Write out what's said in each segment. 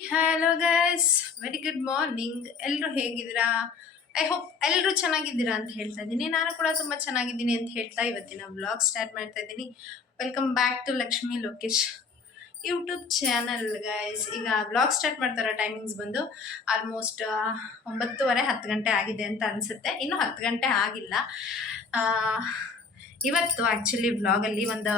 Hello guys, very good morning. ಎಲ್ಲರೂ ಹೇಗಿದ್ದೀರಾ? I hope ಎಲ್ಲರೂ ಚೆನ್ನಾಗಿದ್ದೀರಾ ಅಂತ ಹೇಳ್ತಾ ಇದ್ದೀನಿ. ನಾನು ಕೂಡ ತುಂಬ ಚೆನ್ನಾಗಿದ್ದೀನಿ ಅಂತ ಹೇಳ್ತಾ ಇವತ್ತಿನ ವ್ಲಾಗ್ ಸ್ಟಾರ್ಟ್ ಮಾಡ್ತಾ ಇದ್ದೀನಿ. Welcome back to Lakshmi Lokesh YouTube channel guys. ಈಗ ವ್ಲಾಗ್ ಸ್ಟಾರ್ಟ್ ಮಾಡ್ತಾರೋ ಟೈಮಿಂಗ್ಸ್ ಬಂದು ಆಲ್ಮೋಸ್ಟ್ 9:30 10 ಗಂಟೆ ಆಗಿದೆ ಅಂತ ಅನಿಸುತ್ತೆ. ಇನ್ನೂ 10 ಗಂಟೆ ಆಗಿಲ್ಲ. ಇವತ್ತು ಆ್ಯಕ್ಚುಲಿ ವ್ಲಾಗಲ್ಲಿ ಒಂದು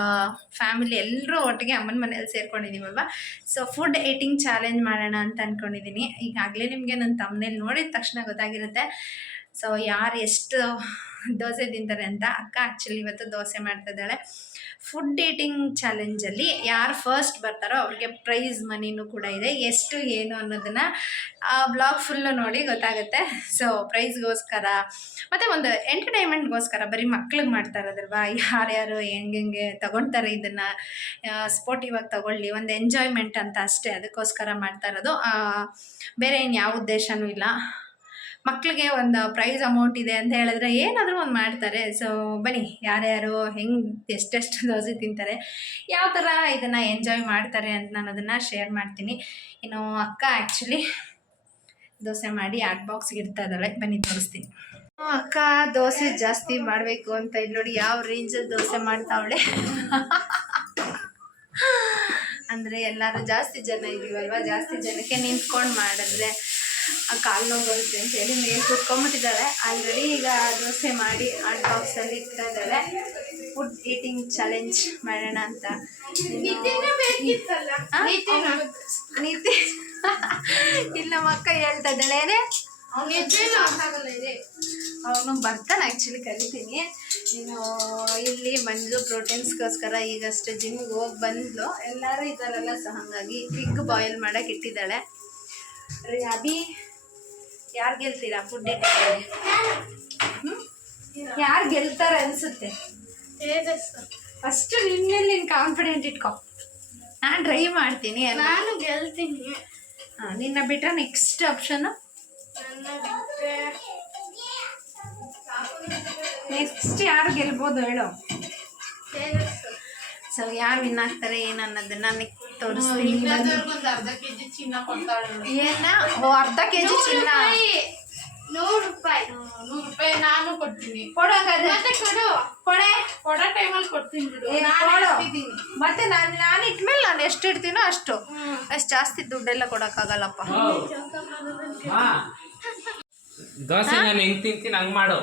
ಫ್ಯಾಮಿಲಿ ಎಲ್ಲರೂ ಒಟ್ಟಿಗೆ ಅಮ್ಮನ ಮನೇಲಿ ಸೇರ್ಕೊಂಡಿದ್ದೀವಲ್ವ. ಸೊ ಫುಡ್ ಏಟಿಂಗ್ ಚಾಲೆಂಜ್ ಮಾಡೋಣ ಅಂತ ಅಂದ್ಕೊಂಡಿದ್ದೀನಿ. ಈಗಾಗಲೇ ನಿಮಗೆ ನನ್ನ ತಮ್ಮನೇಲಿ ನೋಡಿದ ತಕ್ಷಣ ಗೊತ್ತಾಗಿರುತ್ತೆ ಸೊ ಯಾರು ಎಷ್ಟು ದೋಸೆ ತಿಂತಾರೆ ಅಂತ. ಅಕ್ಕ ಆ್ಯಕ್ಚುಲಿ ಇವತ್ತು ದೋಸೆ ಮಾಡ್ತಿದ್ದಾಳೆ. ಫುಡ್ ಏಟಿಂಗ್ ಚಾಲೆಂಜಲ್ಲಿ ಯಾರು ಫಸ್ಟ್ ಬರ್ತಾರೋ ಅವ್ರಿಗೆ ಪ್ರೈಸ್ ಮನಿನೂ ಕೂಡ ಇದೆ. ಎಷ್ಟು ಏನು ಅನ್ನೋದನ್ನು ಬ್ಲಾಗ್ ಫುಲ್ಲು ನೋಡಿ ಗೊತ್ತಾಗುತ್ತೆ. ಸೊ ಪ್ರೈಸ್ಗೋಸ್ಕರ ಮತ್ತು ಒಂದು ಎಂಟರ್ಟೈನ್ಮೆಂಟ್ಗೋಸ್ಕರ ಬರೀ ಮಕ್ಳಿಗೆ ಮಾಡ್ತಾ ಇರೋದಲ್ವಾ, ಯಾರ್ಯಾರು ಹೆಂಗೆ ತಗೊಳ್ತಾರೆ ಇದನ್ನು ಸ್ಪೋರ್ಟಿವ್ ಆಗಿ ತಗೊಳ್ಳಿ, ಒಂದು ಎಂಜಾಯ್ಮೆಂಟ್ ಅಂತ ಅಷ್ಟೇ, ಅದಕ್ಕೋಸ್ಕರ ಮಾಡ್ತಾ ಇರೋದು. ಬೇರೆ ಏನು ಯಾವ ಉದ್ದೇಶನೂ ಇಲ್ಲ. ಮಕ್ಕಳಿಗೆ ಒಂದು ಪ್ರೈಸ್ ಅಮೌಂಟ್ ಇದೆ ಅಂತ ಹೇಳಿದ್ರೆ ಏನಾದರೂ ಒಂದು ಮಾಡ್ತಾರೆ. ಸೊ ಬನ್ನಿ, ಯಾರ್ಯಾರು ಹೆಂಗೆ ಎಷ್ಟೆಷ್ಟು ದೋಸೆ ತಿಂತಾರೆ, ಯಾವ ಥರ ಇದನ್ನು ಎಂಜಾಯ್ ಮಾಡ್ತಾರೆ ಅಂತ ನಾನು ಅದನ್ನು ಶೇರ್ ಮಾಡ್ತೀನಿ. ಇನ್ನು ಅಕ್ಕ ಆ್ಯಕ್ಚುಲಿ ದೋಸೆ ಮಾಡಿ ಆರ್ಟ್ ಬಾಕ್ಸ್ಗೆ ಇಡ್ತಾ ಇದ್ದಾಳೆ, ಬನ್ನಿ ತೋರಿಸ್ತೀನಿ. ಅಕ್ಕ ದೋಸೆ ಜಾಸ್ತಿ ಮಾಡಬೇಕು ಅಂತ ಇಲ್ಲಿ ನೋಡಿ ಯಾವ ರೇಂಜಲ್ಲಿ ದೋಸೆ ಮಾಡ್ತಾವಳೆ. ಅಂದರೆ ಎಲ್ಲರೂ ಜಾಸ್ತಿ ಜನ ಇದೀವಲ್ವ, ಜಾಸ್ತಿ ಜನಕ್ಕೆ ನಿಂತ್ಕೊಂಡು ಮಾಡಿದ್ರೆ ಕಾಲು ನೋವು ಬರುತ್ತೆ ಅಂತೇಳಿ ಮೇಲೆ ಕುತ್ಕೊಂಡ್ಬಿಟ್ಟಿದ್ದಾಳೆ ಆಲ್ರೆಡಿ. ಈಗ ದೋಸೆ ಮಾಡಿ ಆರ್ಟ್ ಬಾಕ್ಸಲ್ಲಿ ಇಡ್ತಾ ಇದ್ದಾಳೆ. ಫುಡ್ ಈಟಿಂಗ್ ಚಾಲೆಂಜ್ ಮಾಡೋಣ ಅಂತ. ನೀತಿ ಇಲ್ಲ ಮಕ್ಕ ಹೇಳ್ತಾ ಇದ್ದಾಳೆ, ಅವನು ಬರ್ತಾನೆ ಆ್ಯಕ್ಚುಲಿ ಕರಿತೀನಿ. ನೀನು ಇಲ್ಲಿ ಮಂಜು ಪ್ರೋಟೀನ್ಸ್ಗೋಸ್ಕರ ಈಗಷ್ಟೇ ಜಿಮ್ಗೆ ಹೋಗಿ ಬಂದ್ಲು. ಎಲ್ಲರೂ ಇದ್ದಾರಲ್ಲ, ಸೊ ಹಾಗಾಗಿ ಪಿಗ್ ಬಾಯ್ಲ್ ಮಾಡೋಕೆ ಇಟ್ಟಿದ್ದಾಳೆ. ಅಭಿ ಯಾರು ಗೆಲ್ತೀರಾ ಫುಡ್ ಡೇಟಿಂಗ್? ಯಾರು ಗೆಲ್ತಾರೆ ಅನಿಸುತ್ತೆ? ಫಸ್ಟು ನಿನ್ನಲ್ಲಿ ನೀನು ಕಾನ್ಫಿಡೆಂಟ್ ಇಟ್ಕೊ. ನಾನು ಟ್ರೈ ಮಾಡ್ತೀನಿ, ನಾನು ಗೆಲ್ತೀನಿ. ಹಾಂ, ನಿನ್ನ ಬಿಟ್ಟರೆ ನೆಕ್ಸ್ಟ್ ಆಪ್ಷನ್ನು ನೆಕ್ಸ್ಟ್ ಯಾರು ಗೆಲ್ಬೋದು ಹೇಳು? ಸೊ ಯಾರು ವಿನ್ ಆಗ್ತಾರೆ ಏನು ಅನ್ನೋದನ್ನ ತೋರಿಸ್ತೀನಿ. ಅರ್ಧ ಕೆಜಿ ಚಿನ್ನ ಕೊಡ್ತಾಳೆ. ಏನ? ಓ, ಅರ್ಧ ಕೆಜಿ ಚಿನ್ನ. 100 ರೂಪಾಯಿ. 100 ರೂಪಾಯಿ ನಾನು ಕೊಡ್ತೀನಿ. ಕೊಡೋಂಗಾದ್ರೆ ಕೊಡೋ ಟೈಮಲ್ಲಿ ಕೊಡ್ತೀನಿ ಬಿಡು. ಮತ್ತೆ ನಾನು ಇಟ್ಮೇಲೆ ನಾನು ಎಷ್ಟು ಇಡ್ತೀನೋ ಅಷ್ಟು ಜಾಸ್ತಿ ದುಡ್ಡೆಲ್ಲ ಕೊಡೋಕ್ಕಾಗಲ್ಲಪ್ಪ. ದೋಸೆ ನಾನು ಹೆಂಗ್ ತಿಂತೀನಿ ಹಂಗ್ ಮಾಡು.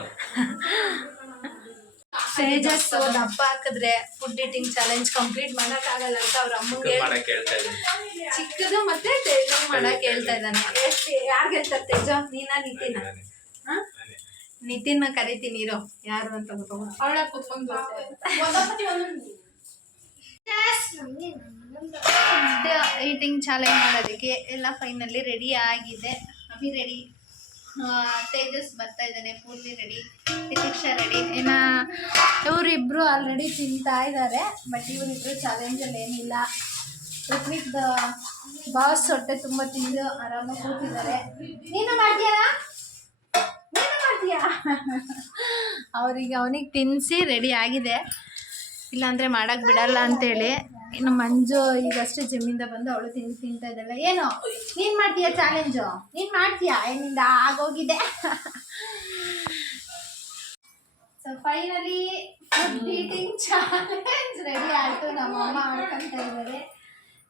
ತೇಜಸ್ ಒಂದು ಹಬ್ಬ ಹಾಕಿದ್ರೆ ಫುಡ್ ಈಟಿಂಗ್ ಚಾಲೆಂಜ್ ಕಂಪ್ಲೀಟ್ ಮಾಡೋಕ್ಕಾಗಲ್ಲ ಅಂತ ಅವ್ರ ಅಮ್ಮಂಗೆ ಚಿಕ್ಕದು ಮತ್ತೆ ತೆಳ್ಳಗೆ ಮಾಡಕ್ಕೆ ಹೇಳ್ತಾ ಇದ್ದಾನೆ. ಎಷ್ಟು ಯಾರು ಗೆಲ್ತಾರೆ? ತೇಜ ನೀನಾ ನಿತಿನ? ನಿತಿನ್ ಕರಿತೀನಿ ಇರೋ, ಯಾರು ಅಂತ ಗೊತ್ತಾಗ ಅವಳ ಕುತ್ಕೊಂಡು ಈಟಿಂಗ್ ಚಾಲೆಂಜ್ ಮಾಡೋದಕ್ಕೆ ಎಲ್ಲ ಫೈನಲಿ ರೆಡಿ ಆಗಿದೆ. ಅಭಿ ರೆಡಿ, ತೇಜಸ್ ಬರ್ತಾ ಇದ್ದಾನೆ, ಪೂರ್ತಿ ರೆಡಿ, ತಿತಿಕ್ಷಾ ರೆಡಿ. ಇನ್ನು ಇವರಿಬ್ಬರು ಆಲ್ರೆಡಿ ತಿಂತಾ ಇದ್ದಾರೆ. ಬಟ್ ಇವರಿಬ್ಬರು ಚಾಲೆಂಜಲ್ಲಿ ಏನಿಲ್ಲ. ಋತ್ವಿಕ್ ಬಾಸ್ ಹೊಟ್ಟೆ ತುಂಬ ತಿಂದು ಆರಾಮಾಗಿ ಕೂತಿದ್ದಾರೆ. ನೀನು ಮಾಡ್ತೀಯಾ? ಅವನಿಗೆ ತಿನ್ನಿಸಿ ರೆಡಿ ಆಗಿದೆ, ಇಲ್ಲಾಂದರೆ ಮಾಡೋಕ್ಕೆ ಬಿಡಲ್ಲ ಅಂತೇಳಿ. ಇನ್ನು ಮಂಜು ಈಗಷ್ಟೇ ಜಿಮ್ಮಿಂದ ಬಂದು ಅವಳು ತಿಂತಾ ಇದ್ದಾಳೆ. ಏನು ನೀನು ಮಾಡ್ತೀಯಾ ಚಾಲೆಂಜು? ನೀನು ಮಾಡ್ತೀಯಾ? ಏನಿಂದ ಆಗೋಗಿದೆ. So finally food eating challenge ready ಆಯಿತು. ನಮ್ಮ ಅಮ್ಮ ಮಾಡ್ಕೊಂತ ಇದ್ದಾರೆ.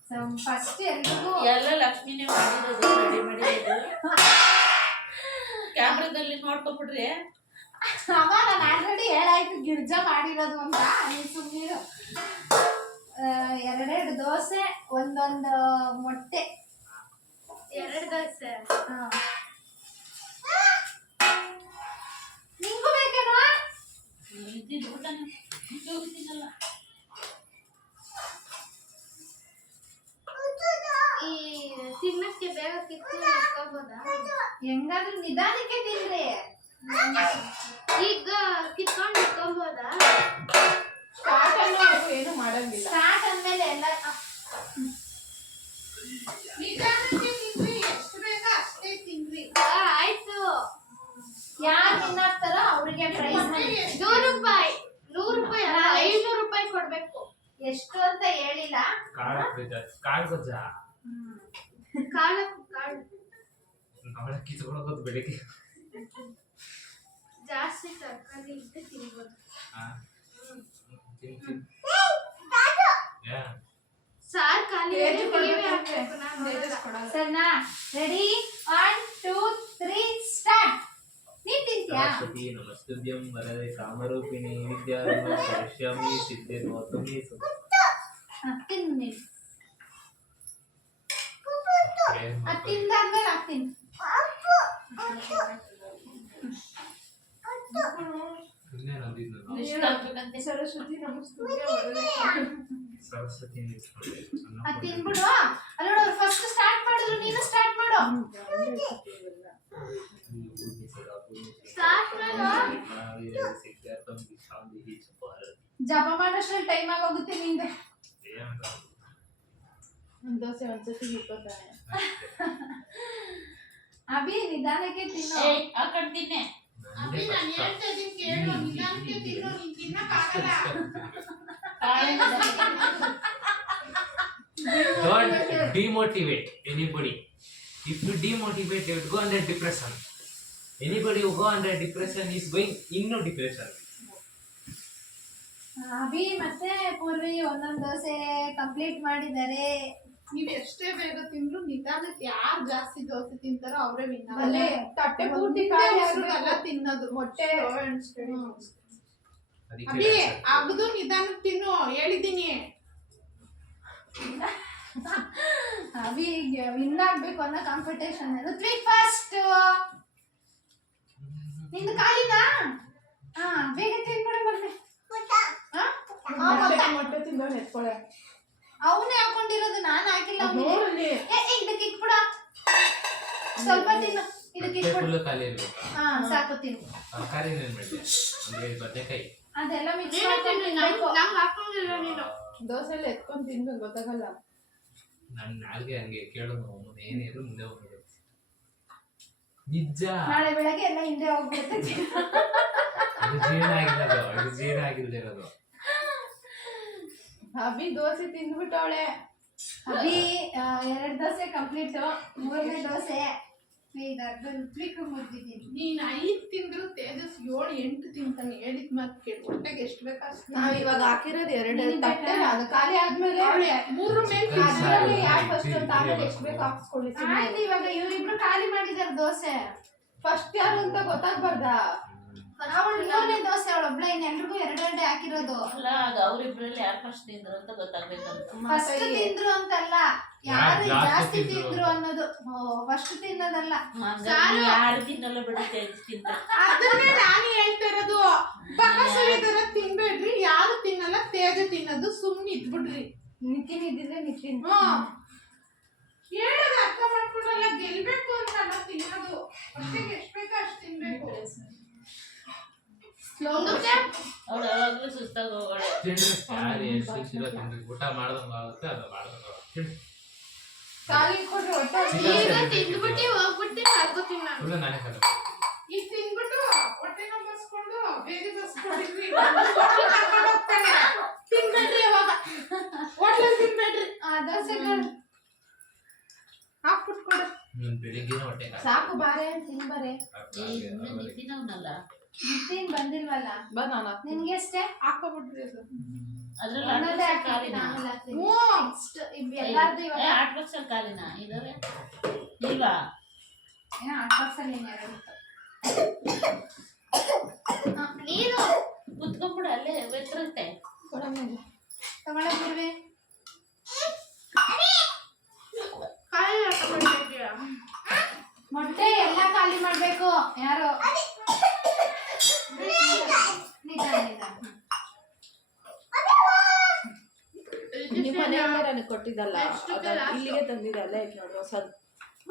ಸೊ ಫಸ್ಟ್ ಎಲ್ರಿಗೂ ಎಲ್ಲ ಲಕ್ಷ್ಮಿನೇ ಮಾಡಿರೋದು, ರೆಡಿ ಮಾಡಿರೋದು. ಕ್ಯಾಮ್ರಾದಲ್ಲಿ ನೋಡ್ಕೊಬಿಡ್ರಿ. ಅಮ್ಮ ನಾನು ಆಲ್ರೆಡಿ ಹೇಳಾಯ್ತು ಗಿರ್ಜಾ ಮಾಡಿರೋದು ಅಂತ. ನೀನು ಸುಮ್ಮನಿರು. 2 ದೋಸೆ, ಒಂದೊಂದು ಮೊಟ್ಟೆ. 2 ದೋಸೆ. ಹಾಂ, ನಿಂಗೂ ಬೇಕೇನೋ? ಈ ತಿನ್ನಕ್ಕೆ ಬೇಗ ಕಿತ್ತು ಇಟ್ಕೋಬೋದಾ? ಹೆಂಗಾದ್ರೂ ನಿಧಾನಕ್ಕೆ ತಿನ್ರಿ. ಈಗ ಕಿತ್ಕೊಂಡು ಇಟ್ಕೋಬೋದಾ? ಏನು ಮಾಡಂಗಿಲ್ಲ. ಸ್ಟಾರ್ಟ್ ಅಂದಮೇಲೆ ಎಲ್ಲ ನಿಧಾನಕ್ಕೆ ತಿನ್ರಿ, ಎಷ್ಟು ಬೇಕೋ ಅಷ್ಟೇ ತಿನ್ರಿ. ಆಯ್ತು. ಯಾರು ತಿನ್ನಾಕ್ತಾರೋ ಅವ್ರಿಗೆ ಪ್ರೈಸ್. 100 ರೂಪಾಯಿ. 100 ರೂಪಾಯಿ ಅಲ್ಲ, 500 ರೂಪಾಯಿ ಕೊಡ್ಬೇಕು. ಎಷ್ಟು ಅಂತ ಹೇಳಿಲ್ಲ. ಕಾಳು ಬಜ್ಜ ಕಾಳು ಅವಳಕ್ಕಿ ತಗೊಳಕೋದು ಬೆಳಿಗ್ಗೆ. ಜಾಸ್ತಿ ತರಕಾರಿ ಇದ್ರೆ ತಿನ್ಬೋದು. ತಿಂತೀನಿ. ಯಾ ಸಾರ್ ಖಾಲಿ ಸರಿನಾ? Ready 1 2 3 start. ನೀನ್ ತಿಂತ್ಯಾ? ಸರಸ್ವತಿ ನಮಸ್ತುಭ್ಯಂ ವರದೆ ಕಾಮರೂಪಿಣಿ ವಿದ್ಯಾರೂಪ ಸರ್ವಶ್ಯಾಮಿ ಸಿದ್ಧೇ ಗೌತಮಿ ತಿನ್ನಿ. ತಿಂದಾದ್ಮೇಲೆ ಹಾಕ್ತೀನಿ. ಸರಸ್ವತಿ ನಮಸ್ತುಭ್ಯ ಸರಸ್ವತಿ ಅದು ತಿನ್ಬಿಡು. ಅಲ್ಲ ನೋಡು, ಫಸ್ಟ್ ಸ್ಟಾರ್ಟ್ ಮಾಡಿದ್ರು, ನೀನು ಸ್ಟಾರ್ಟ್ ಮಾಡು. ಸ್ಟಾರ್ಟ್ ಮಾಡು. ಜಪ ಮಾಡೋಷ್ಟ್ರಲ್ಲಿ ಟೈಮ್ ಆಗೋಗುತ್ತೆ ನಿಂದೆ. ದೋಸೆ ಒಂದ್ಸತಿ ಇಪ್ಪತ್ತಾನೆ. ಅಭಿ ನಿಧಾನಕ್ಕೆ ತಿನ್ನು. ಹಾಕೊಂಡ್ತೀನಿ. ಅಭಿ ನಾನು ಹೇಳ್ತಾ ಇದೀನಿ ಕೇಳು, ನಿಧಾನಕ್ಕೆ ತಿನ್ನು, ನೀನ್ ತಿನ್ನಕ್ಕಾಗಲ್ಲ. Don't demotivate anybody. If you demotivate, they will go under depression. Anybody who go under depression is going into depression. Abhi ಮತ್ತೆ ಪೂರ್ವಿ ಒಂದೊಂದು ದೋಸೆ ಕಂಪ್ಲೀಟ್ ಮಾಡಿದ್ದಾರೆ. ನೀವ್ ಎಷ್ಟೇ ಬೇಗ ತಿಂದ್ರು ನಿಧಾನಕ್ಕೆ ಯಾರು ಜಾಸ್ತಿ ದೋಸೆ ತಿಂತಾರೋ ಅವರೇ ವಿನ್. ಅಲ್ಲೇ ತಟ್ಟೆ ಪೂರ್ತಿ ಖಾಲಿ ಎಲ್ಲ ತಿನ್ನೋದು. ಮೊಟ್ಟೆ ಅಭಿ ಅಗ್ದು ನಿಧಾನಕ್ಕೆ ತಿನ್ನು, ಹೇಳಿದ್ದೀನಿ. ಅಭಿ ವಿನ್ ಆಗ್ಬೇಕು ಅನ್ನೋ ಕಾಂಪಿಟೇಷನ್. ಋತ್ವಿಕ್ ಫಸ್ಟ್. ನಿಂದು ಖಾಲಿನಾ? ಹಾ, ಬೇಗ ತಿನ್ಬಿಡು ಬರ್ಲಿ. ಮೊಟ್ಟೆ ತಿಂದವ್ ಎತ್ಕೊಳೆ. ಅವನೇ ಹಾಕೊಂಡಿರೋದು, ನಾನು ಹಾಕಿಲ್ಲ. ನೋಡಲಿ ಇದಕ್ಕೆ ಇಕ್ಬಿಡ, ಸ್ವಲ್ಪ ತಿನ್ನು. ಇದಕ್ಕೆ ಇಕ್ಬಿಡು. ಖಾಲಿ ಇರ್ಬೇಕಾ? ಹಾ, ಸಾಕು ತಿನ್ನು. ತರಕಾರಿ ಏನ್ ಮಾಡಿದೆ ಅಂದ್ರೆ ಬದನೆಕಾಯಿ ಅದೆಲ್ಲ ಮಿಕ್ಸ್ ಹಾಕೊಂಡಿಲ್ಲ ನೀನು. ದೋಸೆಲ್ಲ ಎತ್ಕೊಂಡ್ ತಿಂದು ಗೊತ್ತಾಗಲ್ಲ. ನನ್ನ ನಾಲ್ಗೆ ಹಂಗೆ ಕೇಳೋದು ಏನಿದ್ರು ಮುಂದೆ ಹೋಗ್ಬಿಡುತ್ತೆ. ನಿಜ. ನಾಳೆ ಬೆಳಗ್ಗೆ ಎಲ್ಲ ಹಿಂದೆ ಹೋಗ್ಬಿಡುತ್ತೆ. ಅದು ಜೀರ್ಣ ಆಗಿರೋದು, ಅದು ಜೀರ್ಣ ಆಗಿಲ್ದಿರೋದು. ಅಭಿ ದೋಸೆ ತಿಂದ್ಬಿಟ್ಟವಳೆ. ಅಭಿ 2 ದೋಸೆ ಕಂಪ್ಲೀಟ್. 3ನೇ ದೋಸೆ ಈಗ ಋತ್ವಿಕ್ ಮುಗ್ದಿದ್ದೀನಿ. ನೀನ್ 5 ತಿಂದ್ರು ತೇಜಸ್ 7 8 ತಿಂತಾನೆ. ಹೇಳಿದ್ ಮಾತು ಕೇಳಿ. ಹೊಟ್ಟೆಗೆ ಎಷ್ಟು ಬೇಕು ಅಷ್ಟು. ನಾವ್ ಇವಾಗ ಹಾಕಿರೋದು 2 ತಟ್ಟೆ, ಅದು ಖಾಲಿ ಆದ್ಮೇಲೆ 3 ಮೇಲೆ ಅದ್ರಲ್ಲಿ ಯಾರು ಫಸ್ಟ್ ಅಂತ ಆಮೇಲೆ ಎಷ್ಟು ಬೇಕು ಹಾಕ್ಸ್ಕೊಳ್ಳಿ. ಆಯ್ತು, ಇವಾಗ ಇವ್ರಿಬ್ರು ಖಾಲಿ ಮಾಡಿದಾರೆ ದೋಸೆ. ಫಸ್ಟ್ ಯಾರು ಅಂತ ಗೊತ್ತಾಗ್ಬಾರ್ದ? ಅವಳು 3ನೇ ದೋಸೆ, ಅವಳೊಬ್ಳ. ಇನ್ನೆಲ್ರಿಗೂ 2 ಹಾಕಿರೋದು. ಅಲ್ಲ, ಅದು ಅವ್ರಿಬ್ರಲ್ಲಿ ಯಾರು ಫಸ್ಟ್ ತಿಂದ್ರು ಅಂತ ಗೊತ್ತಾಗ್ಬೇಕಂತ. ಫಸ್ಟ್ ತಿಂದ್ರು ಅಂತಲ್ಲ, ಯಾರು ಜಾಸ್ತಿ ತಿಂದ್ರು ಅನ್ನೋದು. ಫಸ್ಟ್ ತಿನ್ನೋದಲ್ಲ. ಯಾರು ತಿನ್ನಲ್ಲ ಬಿಡು, ತಿಂತ. ಅದನ್ನೇ ನಾನು ಹೇಳ್ತಾ ಇರೋದು. ಬಕಸುವಿದರ ತಿನ್ಬೇಡ್ರಿ, ಯಾರು ತಿನ್ನಲ್ಲ, ತೇಜ ತಿನ್ನೋದು. ಸುಮ್ನೆ ಇದ್ಬಿಡ್ರಿ. ನಿತಿನ್ ಇದ್ದಿದ್ರೆ ನಿತಿನ್. ಹೇಳೋದು ಅರ್ಥ ಮಾಡ್ಕೊಂಡಲ್ಲ. ಗೆಲ್ಬೇಕು ಅಂತ ಅಲ್ಲ ತಿನ್ನೋದು. ಹೊಟ್ಟೆಗೆ ಎಷ್ಟು ಬೇಕೋ ಅಷ್ಟು ತಿನ್ಬೇಕು. ಅವ್ಳು ಯಾವಾಗ್ಲೂ ಸುಸ್ತಾಗ ಹೋಗೋಳೆ. ತಿಂಡ್ರಿ ಯಾರು ಎಷ್ಟು ತಿಂದ್ರಿ ಊಟ ಮಾಡ್ದಂಗ ಆಗುತ್ತೆ, ಅದು ಮಾಡ್ದಂಗ. ಖಾಲಿ ಕೊಡ್ರಿ ಹೊಟ್ಟೆ. ಈಗ ತಿಂದ್ಬಿಟ್ಟು ಹೋಗ್ಬಿಟ್ಟು ಹಾಕೋತೀನಿ ನಾನು. ಫುಲ್ ನಾನೇ ಖಾಲಿ ಈಗ ತಿನ್ಬಿಟ್ಟು ಹೊಟ್ಟೆನ ಬಸ್ಕೊಂಡು ಬೇಗ ಬಸ್ಕೊಂಡಿದ್ವಿ. ಕರ್ಕೊಂಡು ಹೋಗ್ತಾನೆ. ತಿನ್ಬೇಡ್ರಿ ಅವಾಗ. ಹೋಟ್ಲಲ್ಲಿ ತಿನ್ಬೇಡ್ರಿ. ದೋಸೆಗಳು ಹಾಕ್ಬಿಟ್ಕೊಡು. ಬೆಳಿಗ್ಗೆ ಹೊಟ್ಟೆ ಸಾಕು, ಬಾರೆ ತಿನ್ಬಾರೆ. ನಿತಿನವನಲ್ಲ, ನಿತಿನ್ ಬಂದಿಲ್ವಲ್ಲ. ಬಾ ನಾನು ನಿನ್ಗೆ ಎಷ್ಟೇ ಹಾಕೋಬಿಟ್ರಿ ಅದು. ಅದ್ರಲ್ಲಿ ಒಂದೊಂದೇ ಆಟ್ ಹಾಕ್ತೀನಿ, ಕಾಲಿನ ಆಮೇಲೆ ಹಾಕ್ತೀನಿ. ಹ್ಞೂ. ಎಲ್ಲಾರ್ದು ಇವಾಗ ಆಟ್ ಬಾಕ್ಸಲ್ಲಿ ಕಾಲಿನ ಇದಾವೆ ಇಲ್ವಾ? ಏನೋ ಆಟ್ ಬಾಕ್ಸಲ್ಲಿ ಇತ್ತು. ನೀನು ಕುತ್ಕೊಂಡ್ಬಿಡು, ಅಲ್ಲೇ ಬೆತ್ತರುತ್ತೆ. ತಗೊಳ್ಳಿ. ಕಾಯಿ ಹಾಕೊಂಡಿದ್ಯಾ? ಮೊಟ್ಟೆ ಎಲ್ಲ ಖಾಲಿ ಮಾಡ್ಬೇಕು. ಯಾರು ನಿಮ್ಮ ಮನೆಯಿಂದ ನನಗೆ ಕೊಟ್ಟಿದ್ದಲ್ಲ, ಇಲ್ಲಿಗೆ ತಂದಿದ್ದಲ್ಲ. ಈಗ ನೋಡಿ ಹೊಸದು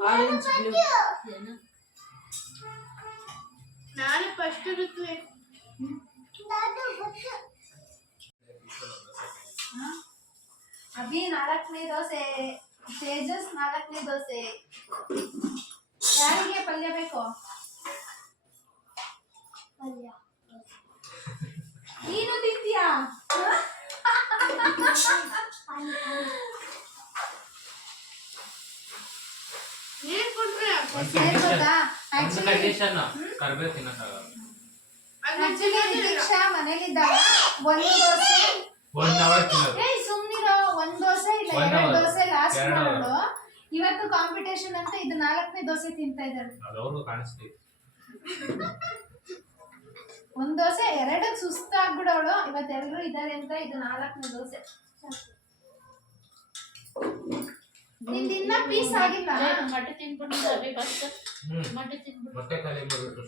ಆರೆಂಜ್ ಬ್ಲೂ. ನಾನು ಫಸ್ಟ್ ಇರುತ್ತೆ. ಅಭಿ 4ನೇ ದೋಸೆ, ತೇಜಸ್ 4ನೇ ದೋಸೆ. ಯಾರಿಗೆ ಪಲ್ಯ ಬೇಕು? ಪಲ್ಯ ನೀನು ತಿಂತೀಯಾ? ನೀರ್ ಕೊಟ್ರೆ ಏನ್ ಗೊತ್ತಾ ಆಕ್ಚುಲಿ ಕಂಡೀಷನ್ ಕರ್ಬೇವು ತಿನ್ನಕ್ಕಾಗಲ್ಲ. ದೀಕ್ಷಾ ಮನೇಲಿದ್ದಾಗ ಒಂದ್ ದೋಸೆ 1 hour ತಿನ್ನೋದು. ಸುಮ್ನಿರೋ ಒಂದ್ ದೋಸೆ ಇಲ್ಲ 1 ಎರಡು hour. Dosa last 2 hour. ಮಾಡೋಳು. ಇವತ್ತು ಕಾಂಪಿಟೇಷನ್ ಅಂತ ಇದು 4ನೇ ದೋಸೆ ತಿಂತಾ ಇದ್ದಾರೆ. ಅದು ಅವ್ರಿಗೂ ಕಾಣಿಸ್ತೀವಿ. ಒಂದ್ ದೋಸೆ ಎರಡಕ್ಕೆ ಸುಸ್ತಾಗ್ಬಿಡೋಳು. ಇವತ್ತು ಎಲ್ರು ಇದಾರೆ ಅಂತ ಇದು 4ನೇ ದೋಸೆ. ನಿಂದ ಇನ್ನ ಪೀಸ್ ಆಗಿಲ್ಲ. ಮೊಟ್ಟೆ ತಿನ್ಬಿಟ್ಟು ಅದೇ ಕಷ್ಟ. ಮೊಟ್ಟೆ ತಿನ್ಬಿಟ್ಟು ಮೊಟ್ಟೆ ಖಾಲಿ ಮಾಡ್ಬಿಟ್ಟು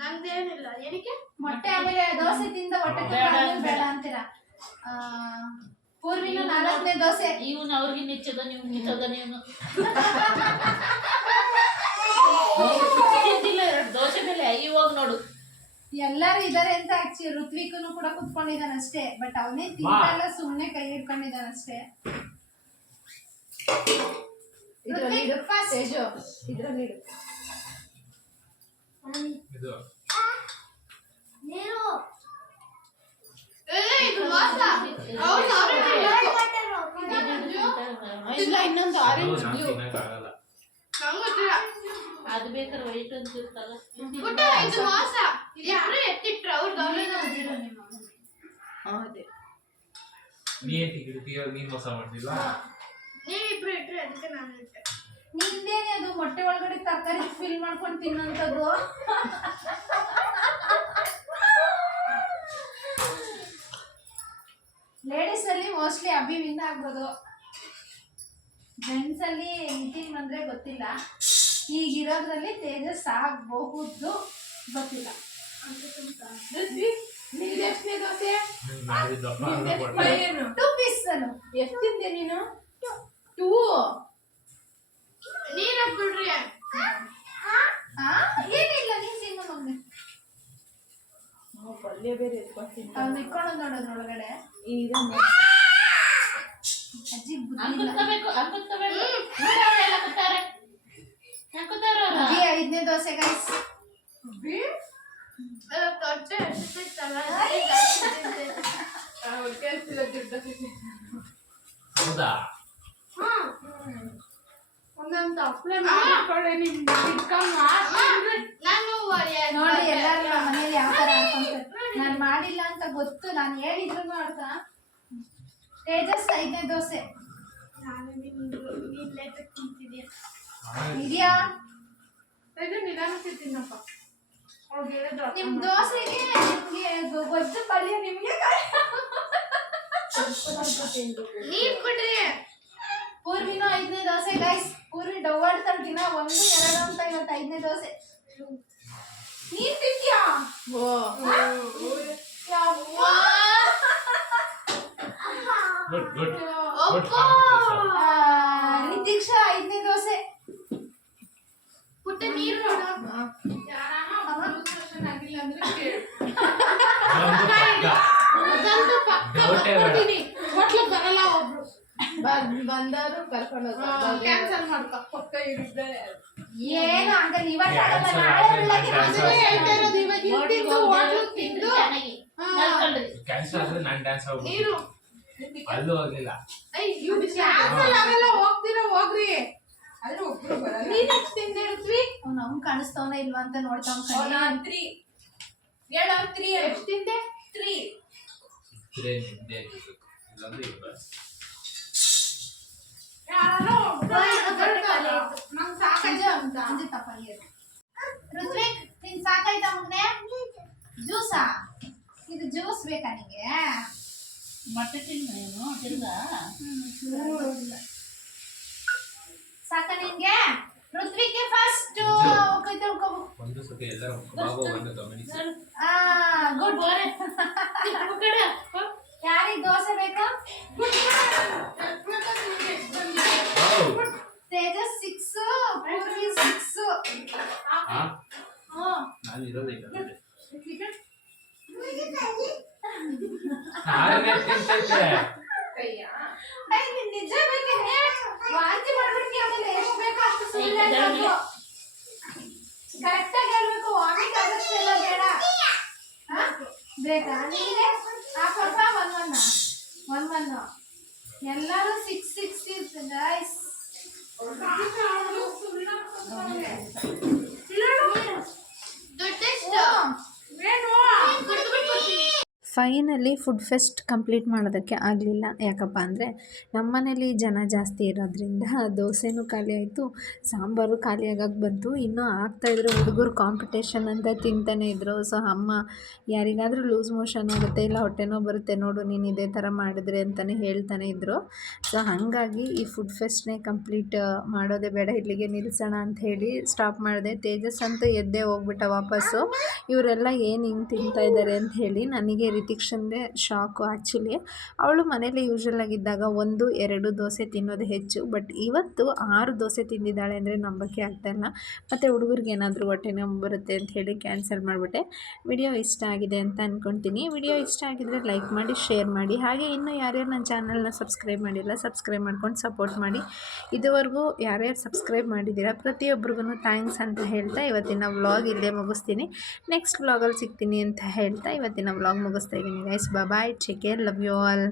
ನಂದೇನಿಲ್ಲ ಏನಕ್ಕೆ ಮೊಟ್ಟೆ ಆಮೇಲೆ ದೋಸೆ ತಿಂದ ಹೊಟ್ಟೆ ಬೇಡ ಅಂತೀರಾ. ಪೂರ್ವಿನ 4ನೇ ದೋಸೆ. ಇವನು ಅವ್ರಿಗೆ ನಿಚ್ಚದ ನೀವು ನಿಚ್ಚದ ನೀನು ತಿಂದಿಲ್ಲ 2 ದೋಸೆ ಮೇಲೆ ಇವಾಗ ನೋಡು ಎಲ್ಲಾರು ಇದಾರೆ ಅಂತ ಆಕ್ಚುಲಿ ಋತ್ವಿಕನು ಕೂಡ ಕುತ್ಕೊಂಡಿದ್ದಾನಷ್ಟೇ. ಬಟ್ ಅವನೇ ತಿಂತಲ್ಲ, ಸುಮ್ನೆ ಕೈ ಹಿಡ್ಕೊಂಡಿದ್ದಾನಷ್ಟೇ. ಇದ್ರಲ್ಲಿ ಇಡು ತೇಜು, ಇದ್ರಲ್ಲಿ ಇಡು. ಇದು ಇಲ್ಲ ಇನ್ನೊಂದು ಆರೆಂಜ್ ನಾನು ಬ್ಲೂ. ತಿನ್ನಕ್ಕಾಗಲ್ಲ. ಅದು ಬೇಕಾದ್ರೆ ವೈಟ್ ಅಂತ ಇರ್ತಲ್ಲ ಅದೇ ನೀ ಏನ್ ತಿಂದಿರ್ತೀಯ? ನೀನ್ ಮೋಸ ಮಾಡ್ತಿಲ್ಲ. ನೀವಿಬ್ರು ಇಟ್ರೆ ಅದಕ್ಕೆ ನಾನು ಇಟ್ಟೆ. ನಿಂದೇನೆ ಅದು ಮೊಟ್ಟೆ ಒಳಗಡೆ ತರಕಾರಿ ಫಿಲ್ ಮಾಡ್ಕೊಂಡು ತಿನ್ನೋಂಥದ್ದು. ಲೇಡೀಸ್ ಅಲ್ಲಿ ಮೋಸ್ಟ್ಲಿ ಅಭಿ ವಿನ್ ಆಗ್ಬೋದು. ಜೆಂಟ್ಸ್ ಅಲ್ಲಿ ನಿತಿನ್ ಬಂದ್ರೆ ಗೊತ್ತಿಲ್ಲ. ಈಗಿರೋದ್ರಲ್ಲಿ ತೇಜಸ್ ಆಗಬಹುದು, ಗೊತ್ತಿಲ್ಲ. ನಿಮ್ದು ಎಷ್ಟನೇ ದೋಸೆ? ನಾಳೆ ದಪ್ಪ ಆಗ್ಬಿಟ್ಟು. ಏನು 2 ಪೀಸ್ ಅನ್ನು ಎಷ್ಟು ತಿಂದೆ ನೀನು? 2. ನೀರ್ ಹಾಕ್ಬಿಡ್ರಿ. ಏನಿಲ್ಲ, ನೀನ್ ತಿನ್ನು ಮಮ್ಮಿ. ಪಲ್ಯ ಬೇರೆ ಎತ್ಕೊಳ್ತೀನಿ. ಅವ್ನು ಇಟ್ಕೊಂಡು ನೋಡೋದ್ರೊಳಗಡೆ ಈಗ ಅಜ್ಜಿ ಬುದ್ಧಿಲ್ಲ. ಅನ್ಕೋಬೇಕು ಎಲ್ಲ ಕೂತಾರೆ ಹಾಕೋತಾರ ಅಭಿ 5ನೇ ದೋಸೆ ಗೈಸ್. ತೊಟ್ಟೆ ಎಷ್ಟಿತ್ತಲ್ಲ ಹೌದಾ? ಒಂದೊಂದು ಅಪ್ಲೈ ಮಾಡ್ಕೊಳ್ಳಿ. ನಿಮ್ದು ನಾನು ನೋಡಿ ಎಲ್ಲಾರು ನಮ್ಮ ಮನೇಲಿ ಯಾವ ತರ ಆಡ್ಕೊಂತಾರೆ. ನಾನ್ ಮಾಡಿಲ್ಲ ಅಂತ ಗೊತ್ತು, ನಾನು ಹೇಳಿದ್ರು ಅರ್ಥ. ತೇಜಸ್ 5ನೇ ದೋಸೆ ಇದೆಯಾ? ಇದು ನಿಧಾನಕ್ಕೆ ತಿನ್ನಪ್ಪ. ನಿಮ್ ದೋಸೆಗೆ ನಿಮ್ಗೆ ಗೊಜ್ಜು ಪಲ್ಯ, ನಿಮ್ಗೆ ನೀರ್ ಕೊಡ್ರಿ. ಪೂರ್ವಿನ 5ನೇ ದೋಸೆ ಗೈಸ್. ಪೂರ್ವಿ ಡವ್ವಾಡ್ತಾಳ ದಿನ 1, 2 ಅಂತ. ಇವತ್ತು 5ನೇ ದೋಸೆ. ನೀನ್ ತಿಂತ್ಯಾ? Good good good Oppo. Nitiksha 5ನೇ ದೋಸೆ. ಪುಟ್ಟ ನೀರು ನೋಡು. ಆಗಿಲ್ಲ ಅಂದ್ರೆ ಕೇಳು. ಅದಂತೂ ಪಕ್ಕ ಬರ್ಕೊತೀನಿ. ಹೋಟ್ಲಿಗೆ ಬರಲ್ಲ ಒಬ್ರು. ಬಂದರು ಕರ್ಕೊಂಡು ಕ್ಯಾನ್ಸಲ್ ಮಾಡ್ಕೊ. ಪಕ್ಕ ಇರಿದ್ರೆ ಏನು ಹಂಗಲ್ಲ, ಇವತ್ತು ಆಗಲ್ಲ, Cancel ನಾಳೆ ಆದ್ರೆ ಒಳಗೆ ನಾನು ಅದನ್ನೇ ಹೇಳ್ತಾ ಇರೋದು. ಇವಾಗ ಇಲ್ಲಿ ತಿಂದು ಹೋಟ್ಲಿಗೆ ತಿಂದು ಚೆನ್ನಾಗಿ ನಡ್ಕೊಳ್ರಿ ಕ್ಯಾನ್ಸಲ್ ಆದ್ರೆ ನಾನು ಡ್ಯಾನ್ಸ್ ನೀರು ಆಗ್ಬಿಟ್ಟು ಅಲ್ಲೂ ಹೋಗಿಲ್ಲ. ಕ್ಯಾನ್ಸಲ್ ಆಗಲ್ಲ. ಹೋಗ್ತೀರಾ ಹೋಗ್ರಿ. ಆದ್ರೆ ಒಬ್ರು ಬರಲ್ಲ. ನೀನ್ ಎಷ್ಟು ತಿಂದೆ ಋತ್ವಿ? ಅವ್ನು ಕಾಣಿಸ್ತವನ ಇಲ್ವಾ ಅಂತ ನೋಡ್ತಾವ್. 3 ಹೇಳು. 3 ಎಷ್ಟು ತಿಂದೆ? 3 ಇದ್ರೆ ನಿದ್ದೆ ಆಗ್ಬೇಕು. ಇಲ್ಲಾಂದ್ರೆ ಇಲ್ಲ. ಯಾರೋ ಒಬ್ರು ನಂಗೆ ಸಾಕಾಯ್ತು ಅಂತ. ಋತ್ವಿಕ್ ನಿನ್ ಸಾಕಾಯ್ತಾ ಮಗನೆ? ಜ್ಯೂಸಾ? ಇದು ಜ್ಯೂಸ್ ಬೇಕಾ ನಿಂಗೆ? ಮೊಟ್ಟೆ ತಿನ್ನು ಏನು ತಿರ್ಗಾ ಸಾಕ ನಿಂಗೆ? ಋತ್ವಿಕ್ಗೆ ಫಸ್ಟ್ ಕೈ ತೊಳ್ಕೊಬು. ಒಂದು ಸತಿ ಎಲ್ಲರೂ ಬಾಬು ಬಂದು ಗಮನಿಸಿ. ಗುಡ್. ಕಡೆ ಯಾರಿಗೆ ದೋಸೆ ಬೇಕಾ? ತೇಜಸ್ 6, ಪೂರ್ವಿ 6. ನಾನು ಇರೋದೇ ಇಲ್ಲ. ನಿನ್ ನಿಜ ಬೇಕೇನೆ? ವಾಂತಿ ಮಾಡ್ಬಿಡ್ತೀಯ ಆಮೇಲೆ. ಎಷ್ಟು ಬೇಕೋ ಅಷ್ಟು ಸುಮ್ಮನೆ ಹೇಳ್ಬೇಕು. ಕರೆಕ್ಟಾಗಿ ಹೇಳ್ಬೇಕು. ವಾಮಿಟ್ ಆಗೋಷ್ಟೆಲ್ಲ ಬೇಡ. ಬೇಕಾ ನಿಮಗೆ? ಹಾಕೊಡ್ಪ 1 ಎಲ್ಲರೂ 6 6 guys. Finally food fest complete ಮಾಡೋದಕ್ಕೆ ಆಗಲಿಲ್ಲ. ಯಾಕಪ್ಪ ಅಂದರೆ ನಮ್ಮ ಮನೇಲಿ ಜನ ಜಾಸ್ತಿ ಇರೋದ್ರಿಂದ ದೋಸೆನೂ ಖಾಲಿ ಆಯಿತು, ಸಾಂಬಾರು ಖಾಲಿ ಆಗೋಕ್ಕೆ ಬಂತು. ಇನ್ನೂ ಆಗ್ತಾಯಿದ್ರು ಹುಡುಗರು ಕಾಂಪಿಟೇಷನ್ ಅಂತ ತಿಂತಾನೆ ಇದ್ದರು. ಸೊ ಅಮ್ಮ ಯಾರಿಗಾದರೂ ಲೂಸ್ ಮೋಷನ್ ಆಗುತ್ತೆ ಇಲ್ಲ ಹೊಟ್ಟೆ ನೋವು ಬರುತ್ತೆ ನೋಡು ನೀನು ಇದೇ ಥರ ಮಾಡಿದ್ರೆ ಅಂತಲೇ ಹೇಳ್ತಾನೆ ಇದ್ದರು. ಸೊ ಹಾಗಾಗಿ ಈ ಫುಡ್ ಫೆಸ್ಟ್ನೇ ಕಂಪ್ಲೀಟ್ ಮಾಡೋದೇ ಬೇಡ, ಇಲ್ಲಿಗೆ ನಿಲ್ಲಿಸೋಣ ಅಂತ ಹೇಳಿ ಸ್ಟಾಪ್ ಮಾಡಿದೆ. ತೇಜಸ್ ಅಂತೂ ಎದ್ದೇ ಹೋಗ್ಬಿಟ್ಟ ವಾಪಸ್ಸು. ಇವರೆಲ್ಲ ಏನು ಹಿಂಗೆ ತಿಂತಾ ಇದ್ದಾರೆ ಅಂತ ಹೇಳಿ ನನಗೆ ರಿತಿಕ್ಷನ್ದೇ ಶಾಕು. ಆ್ಯಕ್ಚುಲಿ ಅವಳು ಮನೇಲಿ ಯೂಶ್ವಲ್ ಆಗಿದ್ದಾಗ 1-2 ದೋಸೆ ತಿನ್ನೋದು ಹೆಚ್ಚು, ಬಟ್ ಇವತ್ತು 6 ದೋಸೆ ತಿಂದಿದ್ದಾಳೆ ಅಂದರೆ ನಂಬಕ್ಕೆ ಆಗ್ತಾಯಿಲ್ಲ. ಮತ್ತು ಹುಡುಗರಿಗೆ ಏನಾದರೂ ಹೊಟ್ಟೆ ನೋವು ಬರುತ್ತೆ ಅಂತ ಹೇಳಿ ಕ್ಯಾನ್ಸಲ್ ಮಾಡಿಬಿಟ್ಟೆ. ವಿಡಿಯೋ ಇಷ್ಟ ಆಗಿದೆ ಅಂತ ಅಂದ್ಕೊತೀನಿ. ವಿಡಿಯೋ ಇಷ್ಟ ಆಗಿದರೆ ಲೈಕ್ ಮಾಡಿ, ಶೇರ್ ಮಾಡಿ. ಹಾಗೆ ಇನ್ನೂ ಯಾರ್ಯಾರು ನನ್ನ ಚಾನಲ್ನ ಸಬ್ಸ್ಕ್ರೈಬ್ ಮಾಡಿಲ್ಲ ಸಬ್ಸ್ಕ್ರೈಬ್ ಮಾಡ್ಕೊಂಡು ಸಪೋರ್ಟ್ ಮಾಡಿ. ಇದುವರೆಗೂ ಯಾರ್ಯಾರು ಸಬ್ಸ್ಕ್ರೈಬ್ ಮಾಡಿದ್ದೀರಾ ಪ್ರತಿಯೊಬ್ಬರಿಗೂ ಥ್ಯಾಂಕ್ಸ್ ಅಂತ ಹೇಳ್ತಾ ಇವತ್ತಿನ ವ್ಲಾಗ್ ಇಲ್ಲೇ ಮುಗಿಸ್ತೀನಿ. ನೆಕ್ಸ್ಟ್ ವ್ಲಾಗಲ್ಲಿ ಸಿಗ್ತೀನಿ ಅಂತ ಹೇಳ್ತಾ ಇವತ್ತಿನ ವ್ಲಾಗ್ ಮುಗಿಸ್ತಾ ಇದ್ದೀನಿ guys. Bye, take care, love you all.